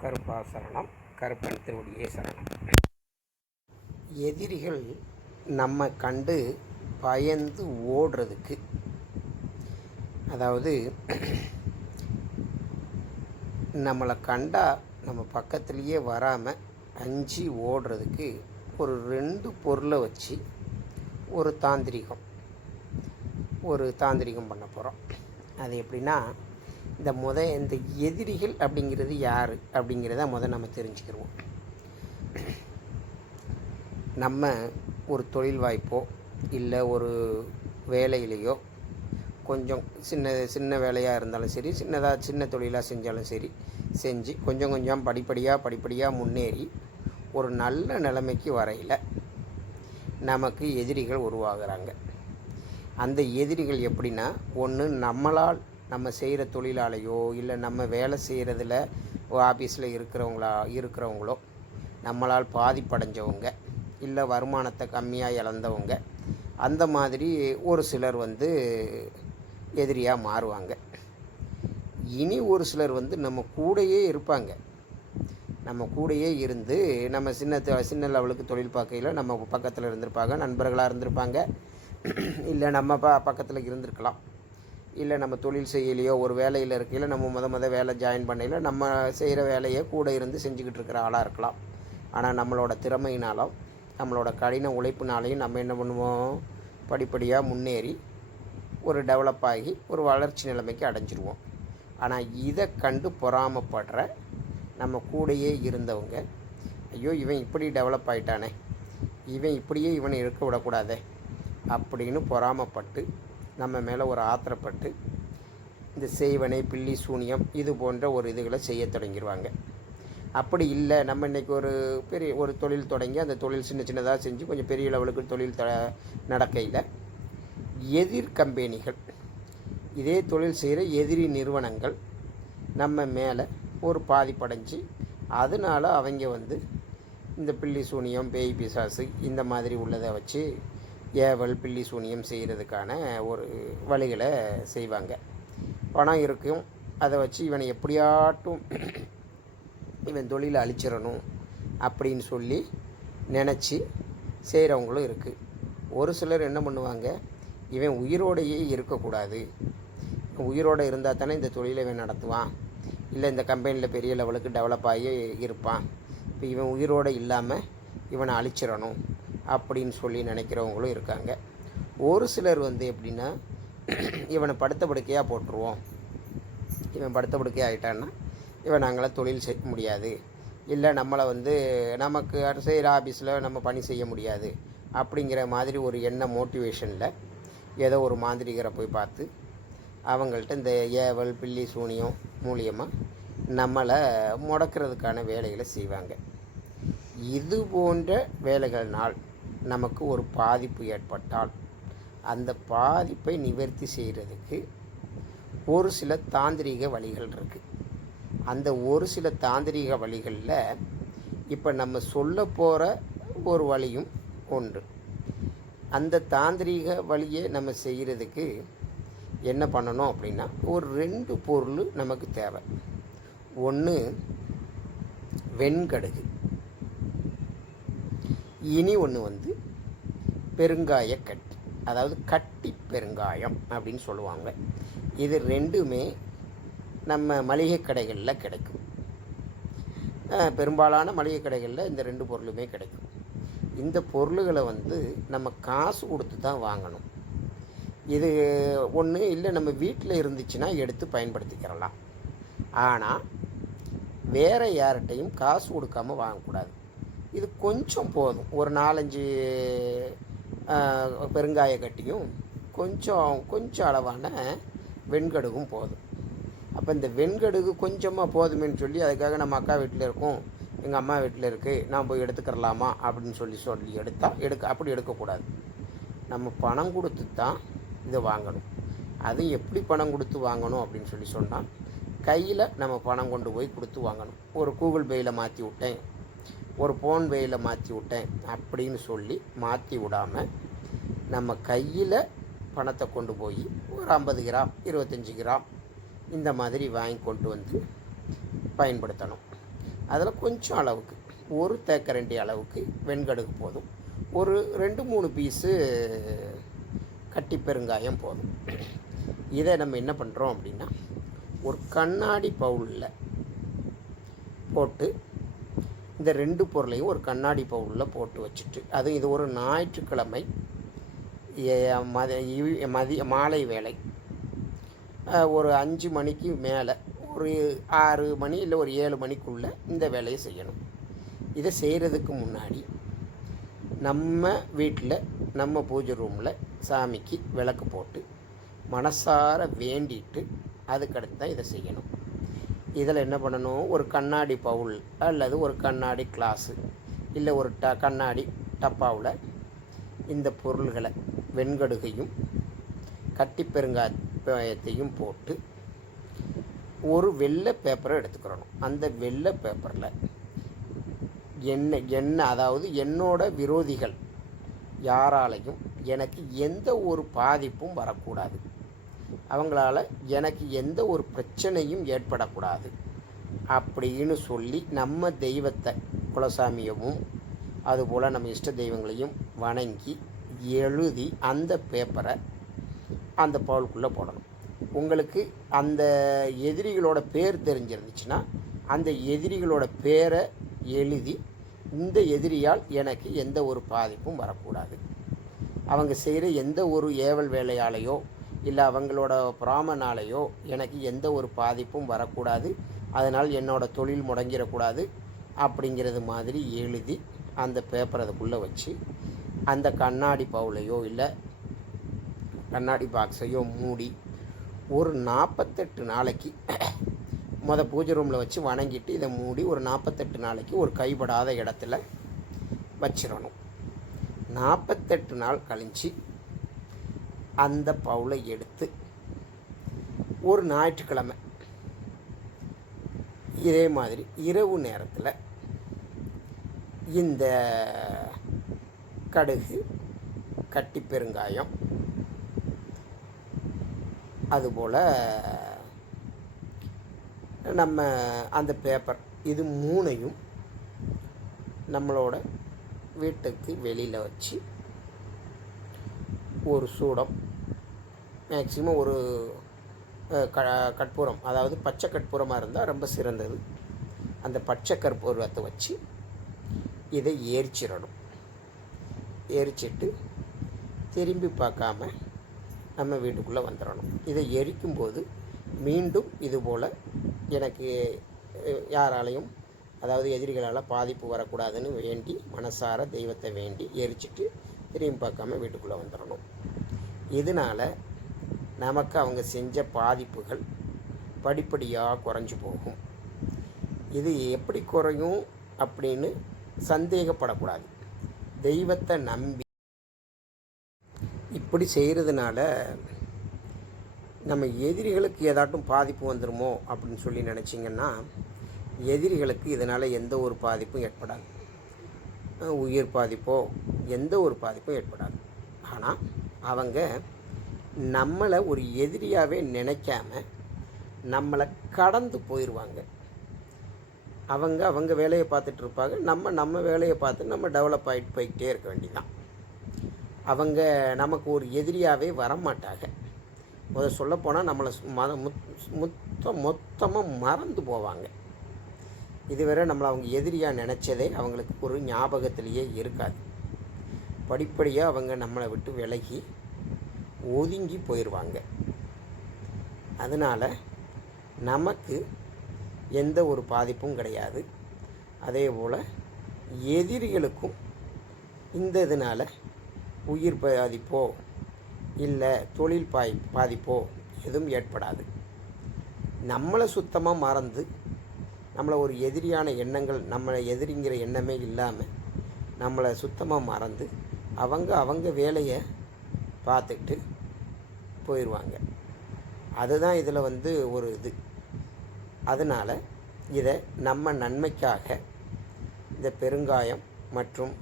கருப்பா சரணம் கருப்பன் திருவடியே சரணம். எதிரிகள் நம்ம கண்டு பயந்து ஓடுறதுக்கு அதாவது நம்மளை கண்டா நம்ம பக்கத்துலேயே வராமல் அஞ்சு ஓடுறதுக்கு ஒரு ரெண்டு பொருளை வச்சு ஒரு தாந்திரிகம் ஒரு தாந்திரிகம் பண்ண போகிறோம் அது எப்படின்னா இந்த முத இந்த எதிரிகள் அப்படிங்கிறது யார்? அப்படிங்கிறத முத நம்ம தெரிஞ்சுக்கிடுவோம் நம்ம ஒரு தொழில் வாய்ப்போ இல்லை ஒரு வேலையிலையோ கொஞ்சம் சின்ன சின்ன வேலையாக இருந்தாலும் சரி சின்னதாக சின்ன தொழிலாக செஞ்சாலும் சரி செஞ்சு கொஞ்சம் கொஞ்சம் படிப்படியாக படிப்படியாக முன்னேறி ஒரு நல்ல நிலைமைக்கு வரையில் நமக்கு எதிரிகள் உருவாகிறாங்க. அந்த எதிரிகள் எப்படின்னா ஒன்று நம்மளால் நம்ம செய்கிற தொழிலாளையோ இல்லை நம்ம வேலை செய்கிறதுல ஆஃபீஸில் இருக்கிறவங்களா இருக்கிறவங்களோ நம்மளால் பாதிப்படைஞ்சவங்க இல்லை வருமானத்தை கம்மியாக இழந்தவங்க அந்த மாதிரி ஒரு சிலர் வந்து எதிரியாக மாறுவாங்க. இனி ஒரு சிலர் வந்து நம்ம கூடயே இருப்பாங்க. நம்ம கூடயே இருந்து நம்ம சின்ன த- சின்ன லெவலுக்கு தொழில் பார்க்கையில் நம்ம பக்கத்தில் இருந்திருப்பாங்க நண்பர்களாக இருந்திருப்பாங்க இல்லை நம்ம ப பக்கத்தில் இருந்திருக்கலாம். இல்லை நம்ம தொழில் செய்யலையோ ஒரு வேலையில் இருக்கையில் நம்ம முத முத வேலை ஜாயின் பண்ணையில் நம்ம செய்கிற வேலையை கூட இருந்து செஞ்சுக்கிட்டு இருக்கிற ஆளாக இருக்கலாம். ஆனால் நம்மளோட திறமையினாலும் நம்மளோட கடின உழைப்புனாலையும் நம்ம என்ன பண்ணுவோம்? படிப்படியாக முன்னேறி ஒரு டெவலப் ஆகி ஒரு வளர்ச்சி நிலைமைக்கு அடைஞ்சிருவோம். ஆனால் இதை கண்டு பொறாமப்படுற நம்ம கூடயே இருந்தவங்க ஐயோ இவன் இப்படி டெவலப் ஆகிட்டானே இவன் இப்படியே இவனை இருக்க விடக்கூடாதே அப்படின்னு பொறாமப்பட்டு நம்ம மேலே ஒரு ஆத்திரப்பட்டு இந்த செய்வனை பில்லி சூனியம் இது போன்ற ஒரு இதுகளை செய்ய தொடங்கிடுவாங்க அப்படி இல்லை நம்ம இன்றைக்கி ஒரு பெரிய ஒரு தொழில் தொடங்கி அந்த தொழில் சின்ன சின்னதாக செஞ்சு கொஞ்சம் பெரிய லெவலுக்கு தொழில் த நடக்கையில் எதிர் கம்பெனிகள் இதே தொழில் செய்கிற எதிரி நிறுவனங்கள் நம்ம மேலே ஒரு பாதிப்படைஞ்சு அதனால அவங்க வந்து இந்த பில்லி சூனியம் பேய் பிசாசு இந்த மாதிரி உள்ளதை வச்சு ஏவல் பில்லி சூனியம் செய்கிறதுக்கான ஒரு வழிகளை செய்வாங்க. பணம் இருக்கும். அதை வச்சு இவனை எப்படியாட்டும் இவன் தொழிலை அழிச்சிடணும் அப்படின்னு சொல்லி நினச்சி செய்கிறவங்களும் இருக்குது ஒரு சிலர் என்ன பண்ணுவாங்க? இவன் உயிரோடையே இருக்கக்கூடாது. உயிரோடு இருந்தால் தானே இந்த தொழிலை இவன் நடத்துவான். இல்லை இந்த கம்பெனியில் பெரிய லெவலுக்கு டெவலப் ஆகி இருப்பான். இப்போ இவன் உயிரோடு இல்லாமல் இவனை அழிச்சிடணும். அப்படின்னு சொல்லி நினைக்கிறவங்களும் இருக்காங்க. ஒரு சிலர் வந்து எப்படின்னா இவனை படுத்த படுக்கையாக போட்டுருவோம். இவன் படுத்த படுக்கையாக ஆகிட்டான்னா இவன் நாங்களாம் தொழில் செய்ய முடியாது. இல்லை நம்மளை வந்து நமக்கு செய்கிற ஆஃபீஸில் நம்ம பணி செய்ய முடியாது அப்படிங்கிற மாதிரி ஒரு எண்ண மோட்டிவேஷனில் ஏதோ ஒரு மாந்திரிகரை போய் பார்த்து அவங்கள்ட்ட இந்த ஏவல் பில்லி சூனியம் மூலியமாக நம்மளை முடக்கிறதுக்கான வேலைகளை செய்வாங்க. இது போன்ற வேலைகள்னால் நமக்கு ஒரு பாதிப்பு ஏற்பட்டால் அந்த பாதிப்பை நிவர்த்தி செய்கிறதுக்கு ஒரு சில தாந்திரிக வழிகள் இருக்குது அந்த ஒரு சில தாந்திரிக வழிகளில் இப்போ நம்ம சொல்ல போகிற ஒரு வழியும் ஒன்று. அந்த தாந்திரிக வழியை நம்ம செய்கிறதுக்கு என்ன பண்ணணும் அப்படின்னா ஒரு ரெண்டு பொருள் நமக்கு தேவை. ஒன்று வெண்கடுகு. இனி ஒன்று வந்து பெருங்காய கட்டி அதாவது கட்டி பெருங்காயம் அப்படின்னு சொல்லுவாங்க. இது ரெண்டுமே நம்ம மளிகை கடைகளில் கிடைக்கும். பெரும்பாலான மளிகை கடைகளில் இந்த ரெண்டு பொருளுமே கிடைக்கும். இந்த பொருள்களை வந்து நம்ம காசு கொடுத்து தான் வாங்கணும். இது ஒன்று இல்லை நம்ம வீட்டில் இருந்துச்சுன்னா எடுத்து பயன்படுத்திக்கிறலாம். ஆனால் வேறு யார்கிட்டையும் காசு கொடுக்காம வாங்கக்கூடாது. இது கொஞ்சம் போதும். ஒரு நாலஞ்சு பெருங்காய கட்டியும் கொஞ்சம் கொஞ்சம் அளவான வெண்கடுகும் போதும். அப்போ இந்த வெண்கடுகு கொஞ்சமாக போதுமேன்னு சொல்லி அதுக்காக நம்ம அக்கா வீட்டில் இருக்கோம். எங்கள் அம்மா வீட்டில் இருக்குது நான் போய் எடுத்துக்கிறலாமா? அப்படின்னு சொல்லி சொல்லி எடுத்தால் எடுக்க அப்படி எடுக்கக்கூடாது. நம்ம பணம் கொடுத்து தான் இதை வாங்கணும். அது எப்படி பணம் கொடுத்து வாங்கணும் அப்படின்னு சொல்லி சொன்னால் கையில் நம்ம பணம் கொண்டு போய் கொடுத்து வாங்கணும். ஒரு கூகுள் பேயில் மாற்றி விட்டேன். ஒரு ஃபோன் வேயில் மாற்றி விட்டேன் அப்படின்னு சொல்லி மாற்றி விடாமல் நம்ம கையில் பணத்தை கொண்டு போய் ஒரு ஐம்பது கிராம் இருபத்தஞ்சி கிராம் இந்த மாதிரி வாங்கி கொண்டு வந்து பயன்படுத்தணும். அதில் கொஞ்சம் அளவுக்கு ஒரு தேக்கரண்டி அளவுக்கு வெண்கடுகு போதும். ஒரு ரெண்டு மூணு பீஸு கட்டி பெருங்காயம் போதும். இதை நம்ம என்ன பண்ணுறோம் அப்படின்னா ஒரு கண்ணாடி பவுலில் போட்டு இந்த ரெண்டு பொருளையும் ஒரு கண்ணாடி பவுலில் போட்டு வச்சுட்டு அது இது ஒரு ஞாயிற்றுக்கிழமை ஏ- மத மதிய மாலை வேலை ஒரு அஞ்சு மணிக்கு மேலே ஒரு ஆறு மணி இல்லை ஒரு ஏழு மணிக்குள்ளே இந்த வேலையை செய்யணும். இதை செய்கிறதுக்கு முன்னாடி நம்ம வீட்டில் நம்ம பூஜை ரூமில் சாமிக்கு விளக்கு போட்டு மனசார வேண்டிட்டு அதுக்கடுத்து தான் இதை செய்யணும். இதில் என்ன பண்ணணும்? ஒரு கண்ணாடி பவுல் அல்லது ஒரு கண்ணாடி கிளாஸு இல்லை ஒரு ட கண்ணாடி டப்பாவில் இந்த பொருள்களை வெண்கடுகையும் கட்டி பெருங்காயத்தையும் போட்டு ஒரு வெள்ளை பேப்பரை எடுத்துக்கிறணும். அந்த வெள்ளை பேப்பரில் என்ன என்ன அதாவது என்னோட விரோதிகள் யாராலையும் எனக்கு எந்த ஒரு பாதிப்பும் வரக்கூடாது. அவங்களால எனக்கு எந்த ஒரு பிரச்சனையும் ஏற்படக்கூடாது. அப்படின்னு சொல்லி நம்ம தெய்வத்தை குலசாமியவும் அதுபோல் நம்ம இஷ்ட தெய்வங்களையும் வணங்கி எழுதி அந்த பேப்பரை அந்த பவுலுக்குள்ளே போடணும். உங்களுக்கு அந்த எதிரிகளோட பேர் தெரிஞ்சிருந்துச்சுன்னா அந்த எதிரிகளோட பேரை எழுதி இந்த எதிரியால் எனக்கு எந்த ஒரு பாதிப்பும் வரக்கூடாது. அவங்க செய்கிற எந்த ஒரு ஏவல் வேலையாலேயோ இல்லை அவங்களோட பிராமணாலேயோ எனக்கு எந்த ஒரு பாதிப்பும் வரக்கூடாது. அதனால் என்னோட தொழில் முடங்கிடக்கூடாது அப்படிங்கிறது மாதிரி எழுதி அந்த பேப்பர் அதுக்குள்ளே வச்சு அந்த கண்ணாடி பவுலையோ இல்லை கண்ணாடி பாக்ஸையோ மூடி ஒரு நாற்பத்தெட்டு நாளைக்கு மொதல் பூஜை ரூமில் வச்சு வணங்கிட்டு இதை மூடி ஒரு நாற்பத்தெட்டு நாளைக்கு ஒரு கைப்படாத இடத்துல வச்சிடணும். நாற்பத்தெட்டு நாள் கழிஞ்சு அந்த பவுலை எடுத்து ஒரு ஞாயிற்றுக்கிழமை இதே மாதிரி இரவு நேரத்தில் இந்த கடுகு கட்டி பெருங்காயம் அதுபோல் நம்ம அந்த பேப்பர் இது மூணையும் நம்மளோட வீட்டுக்கு வெளியில் வச்சு ஒரு சூடம் மேக்சிமம் ஒரு க கற்பூரம் அதாவது பச்சை கற்பூரமாக இருந்தால் ரொம்ப சிறந்தது. அந்த பச்சை கற்பூரத்தை வச்சு இதை எரிச்சிடணும் எரிச்சிட்டு திரும்பி பார்க்காம நம்ம வீட்டுக்குள்ளே வந்துடணும். இதை எரிக்கும்போது மீண்டும் இதுபோல் எனக்கு யாராலையும் அதாவது எதிரிகளால் பாதிப்பு வரக்கூடாதுன்னு வேண்டி மனசார தெய்வத்தை வேண்டி எரிச்சிட்டு திரும்பி பார்க்காம வீட்டுக்குள்ளே வந்துடணும். இதனால் நமக்கு அவங்க செஞ்ச பாதிப்புகள் படிப்படியாக குறைஞ்சு போகும். இது எப்படி குறையும் அப்படின்னு சந்தேகப்படக்கூடாது. தெய்வத்தை நம்பி இப்படி செய்கிறதுனால நம்ம எதிரிகளுக்கு ஏதாட்டும் பாதிப்பு வந்துருமோ அப்படின்னு சொல்லி நினச்சிங்கன்னா எதிரிகளுக்கு இதனால் எந்த ஒரு பாதிப்பும் ஏற்படாது. உயிர் பாதிப்போ எந்த ஒரு பாதிப்பும் ஏற்படாது. ஆனால் அவங்க நம்மளை ஒரு எதிரியாகவே நினைக்காம நம்மளை கடந்து போயிடுவாங்க அவங்க அவங்க வேலையை பார்த்துட்டு இருப்பாங்க. நம்ம நம்ம வேலையை பார்த்து நம்ம டெவலப் ஆகிட்டு போய்கிட்டே இருக்க வேண்டியதான் அவங்க நமக்கு ஒரு எதிரியாகவே வரமாட்டாங்க. முதல் சொல்லப்போனால் நம்மளை சு- மத முத் மொத்த மொத்தமாக மறந்து போவாங்க. இதுவரை நம்மளை அவங்க எதிரியாக நினச்சதே அவங்களுக்கு ஒரு ஞாபகத்திலேயே இருக்காது. படிப்படியாக அவங்க நம்மளை விட்டு விலகி ஒதுங்கி போயிடுவாங்க அதனால் நமக்கு எந்த ஒரு பாதிப்பும் கிடையாது. அதே போல் எதிரிகளுக்கும் இந்த இதனால் உயிர் பாதிப்போ இல்லை தொழில் பாய் பாதிப்போ எதுவும் ஏற்படாது. நம்மளை சுத்தமாக மறந்து நம்மளை ஒரு எதிரியான எண்ணங்கள் நம்மளை எதிரிங்கிற எண்ணமே இல்லாமல் நம்மளை சுத்தமாக மறந்து அவங்க அவங்க வேலையை பார்த்துக்கிட்டு போயிடுவாங்க அதுதான் இதில் வந்து ஒரு இது. அதனால் இதை நம்ம நன்மைக்காக இந்த பெருங்காயம் மற்றும்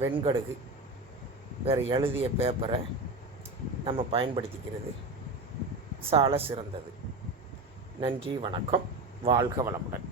வெண்கடுகு வேறு எழுதிய பேப்பரை நம்ம பயன்படுத்திக்கிறது. சால சிறந்தது. நன்றி வணக்கம். வாழ்க வளமுடன்.